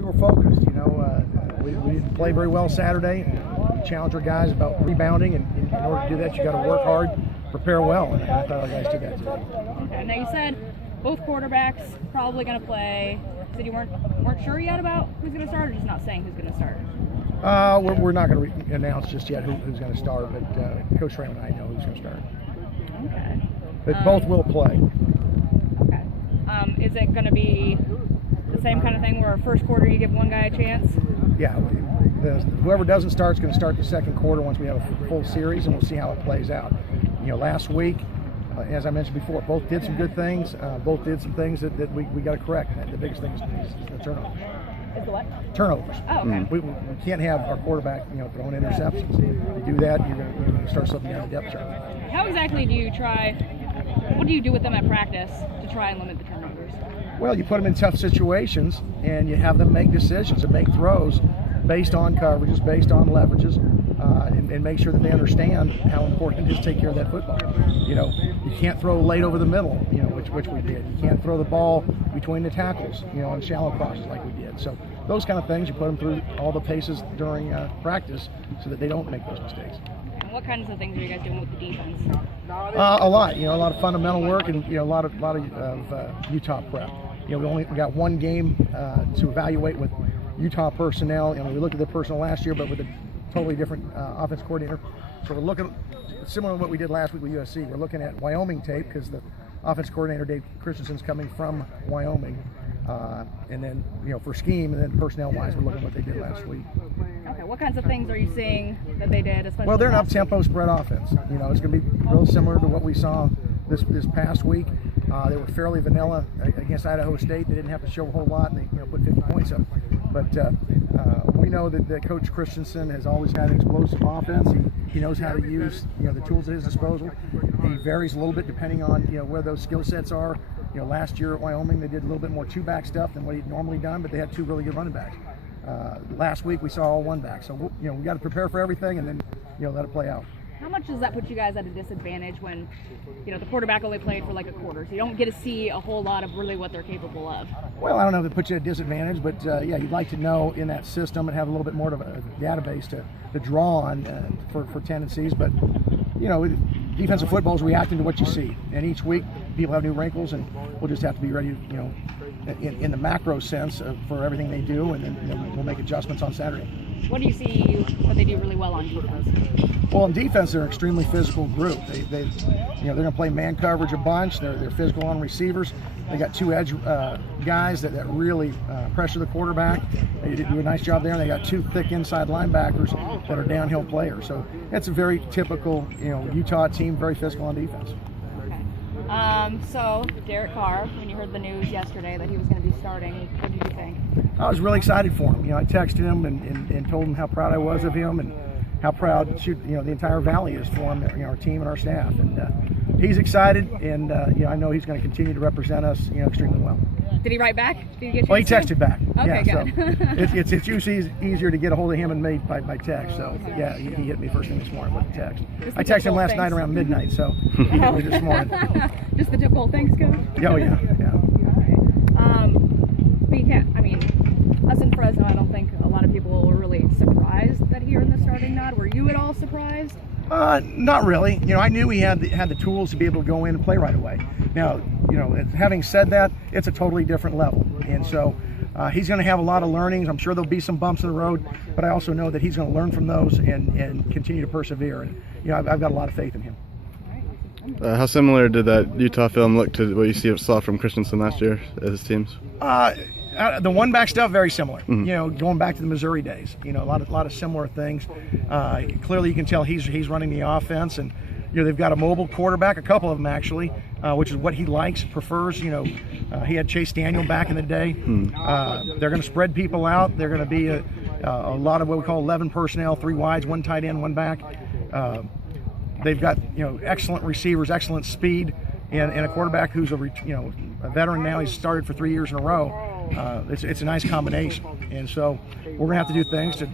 We were focused. We didn't play very well Saturday. We challenged our guys about rebounding, and in order to do that, you got to work hard, prepare well, and I thought our guys did that today. Okay. Now you said both quarterbacks probably going to play. You said you weren't sure yet about who's going to start, or just not saying who's going to start? We're not going to announce just yet who's going to start, but Coach Ram and I know who's going to start. Okay. But both will play. Okay. Is it going to be the same kind of thing where first quarter you give one guy a chance? Yeah. Whoever doesn't start is going to start the second quarter once we have a full series, and we'll see how it plays out. Last week, as I mentioned before, both did some good things. Both did some things that we got to correct. The biggest thing is the turnovers. Is the what? Turnovers. Oh, okay. We can't have our quarterback, throwing interceptions. If you do that, you're going to start slipping down the depth chart. How exactly do you try? What do you do with them at practice to try and limit the turnovers? Well, you put them in tough situations, and you have them make decisions and make throws based on coverages, based on leverages, and make sure that they understand how important it is to take care of that football. You can't throw late over the middle, which we did. You can't throw the ball between the tackles, on shallow crosses like we did. So those kind of things, you put them through all the paces during practice so that they don't make those mistakes. And what kinds of things are you guys doing with the defense? A lot, a lot of fundamental work, and a lot of Utah prep. We only got one game to evaluate with Utah personnel. We looked at their personnel last year, but with a totally different offense coordinator. So we're looking similar to what we did last week with USC. We're looking at Wyoming tape because the offense coordinator Dave Christensen's coming from Wyoming, and then for scheme, and then personnel-wise, we're looking at what they did last week. Okay, what kinds of things are you seeing that they did? Especially well, they're an up-tempo spread offense. It's going to be real similar to what we saw this past week. They were fairly vanilla against Idaho State. They didn't have to show a whole lot, and they put 50 points up. But we know that Coach Christensen has always had an explosive offense. He knows how to use the tools at his disposal. He varies a little bit depending on where those skill sets are. Last year at Wyoming they did a little bit more two-back stuff than what he'd normally done, but they had two really good running backs. Last week we saw all one-back. So we got to prepare for everything and then let it play out. How much does that put you guys at a disadvantage when, the quarterback only played for like a quarter, so you don't get to see a whole lot of really what they're capable of? Well, I don't know if it puts you at a disadvantage, but yeah, you'd like to know in that system and have a little bit more of a database to draw on for tendencies. But, defensive football is reacting to what you see. And each week people have new wrinkles, and we'll just have to be ready, in the macro sense for everything they do, and then we'll make adjustments on Saturday. What do you see what they do really well on defense? Well, on defense, they're an extremely physical group. They're going to play man coverage a bunch. They're physical on receivers. They got two edge guys that really pressure the quarterback. They do a nice job there. And they got two thick inside linebackers that are downhill players. So it's a very typical, Utah team, very physical on defense. Okay. So Derek Carr, when you heard the news yesterday that he was going to be starting, what did you think? I was really excited for him. I texted him and told him how proud I was of him and how proud the entire Valley is for him, our team and our staff. And he's excited, and I know he's going to continue to represent us, extremely well. Did he write back? Did he get you? Well, he texted back. Okay, yeah, good. So it's usually easier to get a hold of him and me by text. So yeah, he hit me first thing this morning with a text. I texted him last night around midnight, so he hit me this morning. Just the typical thanks, Coach. Oh yeah. But you can't. I mean, us in Fresno, I don't think a lot of people were really surprised that he earned the starting nod. Were you at all surprised? Not really. I knew he had the tools to be able to go in and play right away. Now, having said that, it's a totally different level, and so he's going to have a lot of learnings. I'm sure there'll be some bumps in the road, but I also know that he's going to learn from those and continue to persevere. And I've got a lot of faith in him. How similar did that Utah film look to what you saw from Christensen last year as his teams? The one-back stuff, very similar. Mm-hmm. Going back to the Missouri days, a lot of similar things. Clearly, you can tell he's running the offense, and they've got a mobile quarterback, a couple of them actually, which is what he likes, prefers. He had Chase Daniel back in the day. They're going to spread people out. They're going to be a lot of what we call 11 personnel, 3 wides, 1 tight end, 1 back. They've got excellent receivers, excellent speed, and a quarterback who's a veteran now. He's started for 3 years in a row. It's a nice combination, and so we're gonna have to do things to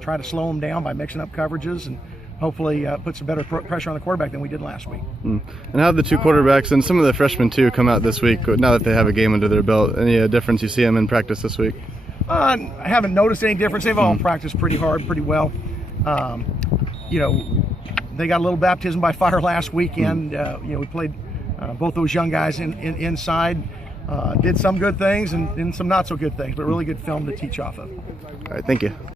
try to slow them down by mixing up coverages and hopefully put some better pressure on the quarterback than we did last week. And how have the two quarterbacks and some of the freshmen too come out this week now that they have a game under their belt? Any difference you see them in practice this week? I haven't noticed any difference. They've all practiced pretty hard, pretty well. You know, they got a little baptism by fire last weekend. You know, we played both those young guys inside. Did some good things and some not so good things, but really good film to teach off of. All right, thank you.